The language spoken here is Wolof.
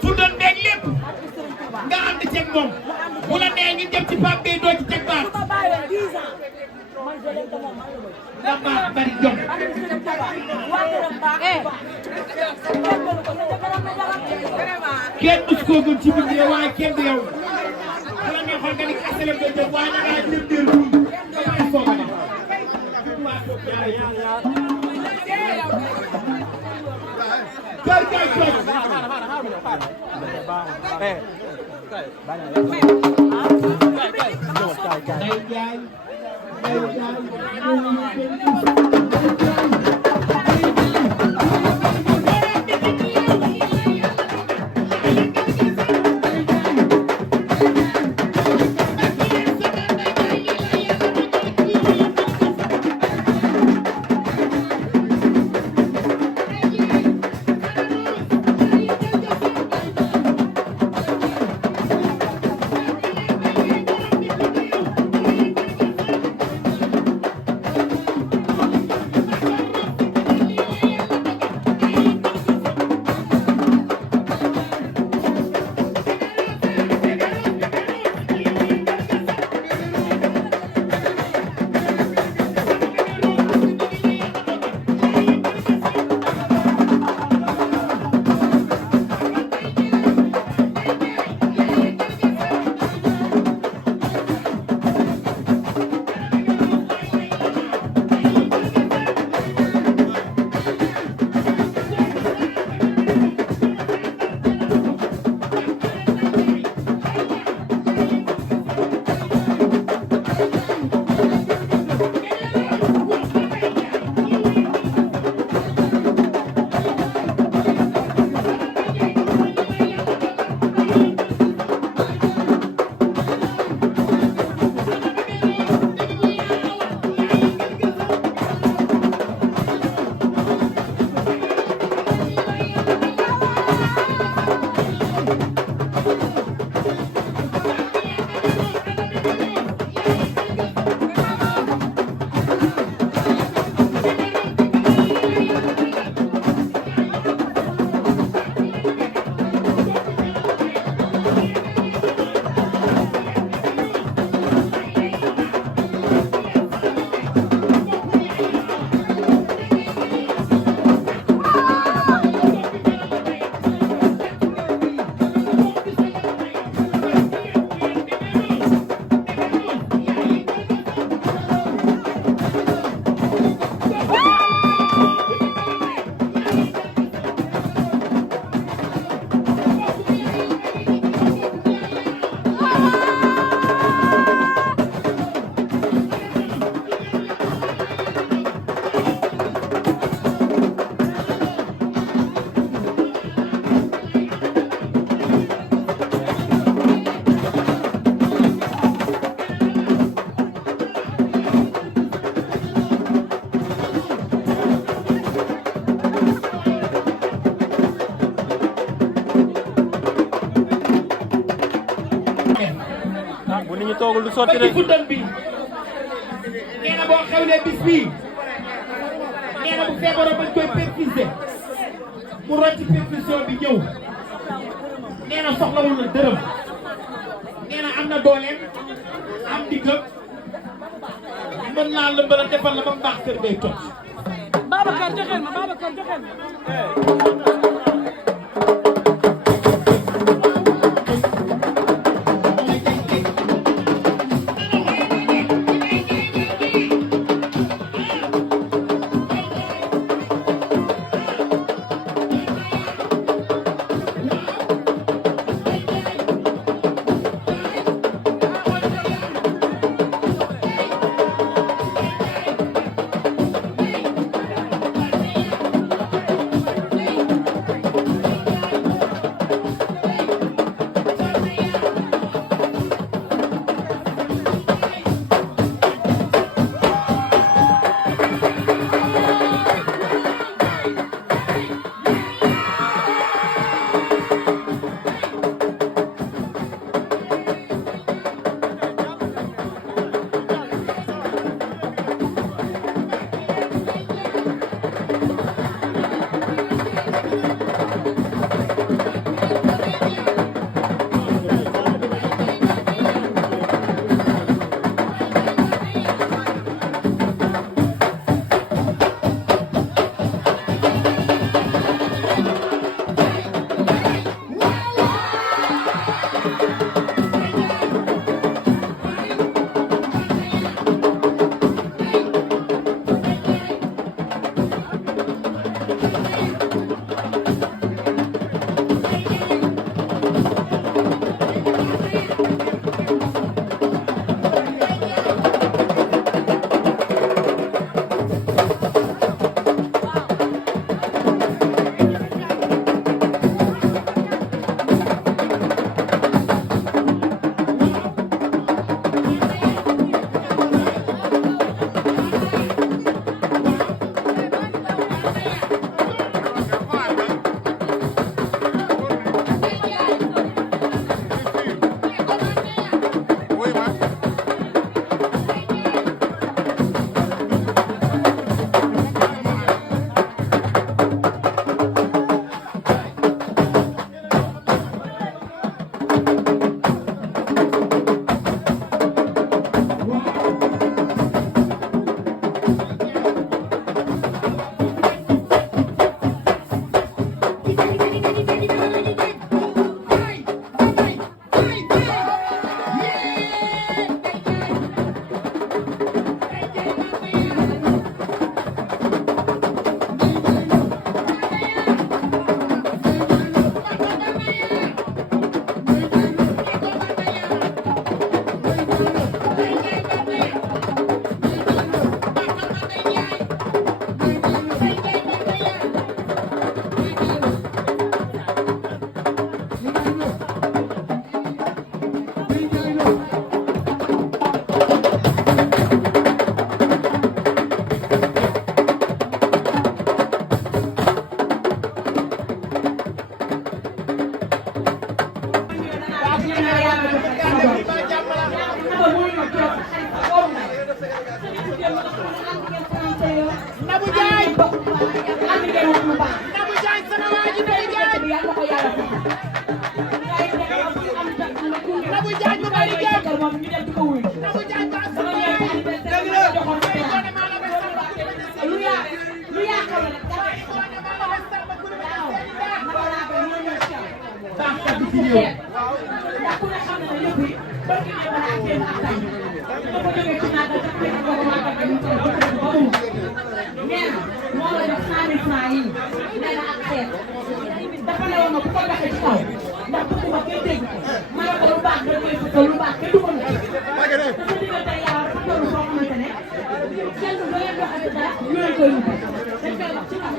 fu doon beeg lépp nga ànd ceeg moom bu la nee ñu dem ci Pape Beye doo ci teg baat nga baax bari jom kenn mus koo gën ci biir waaye kenn du yow bu la neexoon nga ni asale nga jëm waaye da ngaa jëm biir bii damay foog ne kër kay toog day jaay toogul du sotti de. ba bi nee na boo xewlee bis bii nee na bu feebaroo bañ koy perfuser mu rocc perfusion bi ñëw nee na soxlawul na dërëm nee na am na dooleem am diggam mën naa lëmbala defal la ba mu baax kër day toog. Babacar joxeel ma Babacar joxeel ma. bokk bu baax am ngeen wax lu baax. Nabou Diagne sama waa ji Nabou Diagne. yàlla ko yàlla fekk. Nabou Diagne bu bari jëm. moom ñu dem di ko wuyu. Nabou Diagne ba sama sama yaay anniversaire ma joxoon ko lu yaa xaw nag dara. baax kat bi ci ñëw. ndax ku ne xam na ne lépp yi bëgg ngeen mën a ak seen ak tay dafa jógee ci màggal sax fekk boobu màggal bi ñu koy bëgg ba mu nee na moo la jox 100 000 francs yi nee na ak xeet dafa ne woon na bu ko joxee ci kaw ndax bëgguma kenn dégg ko ma ne ko lu baax da koy fëtal lu baax kenn du ko nekk dafa diggante yàlla dafa toll foo xamante ne kenn du leen joxati dara ñu leen koy yóbbu dañ koy wax ci kaw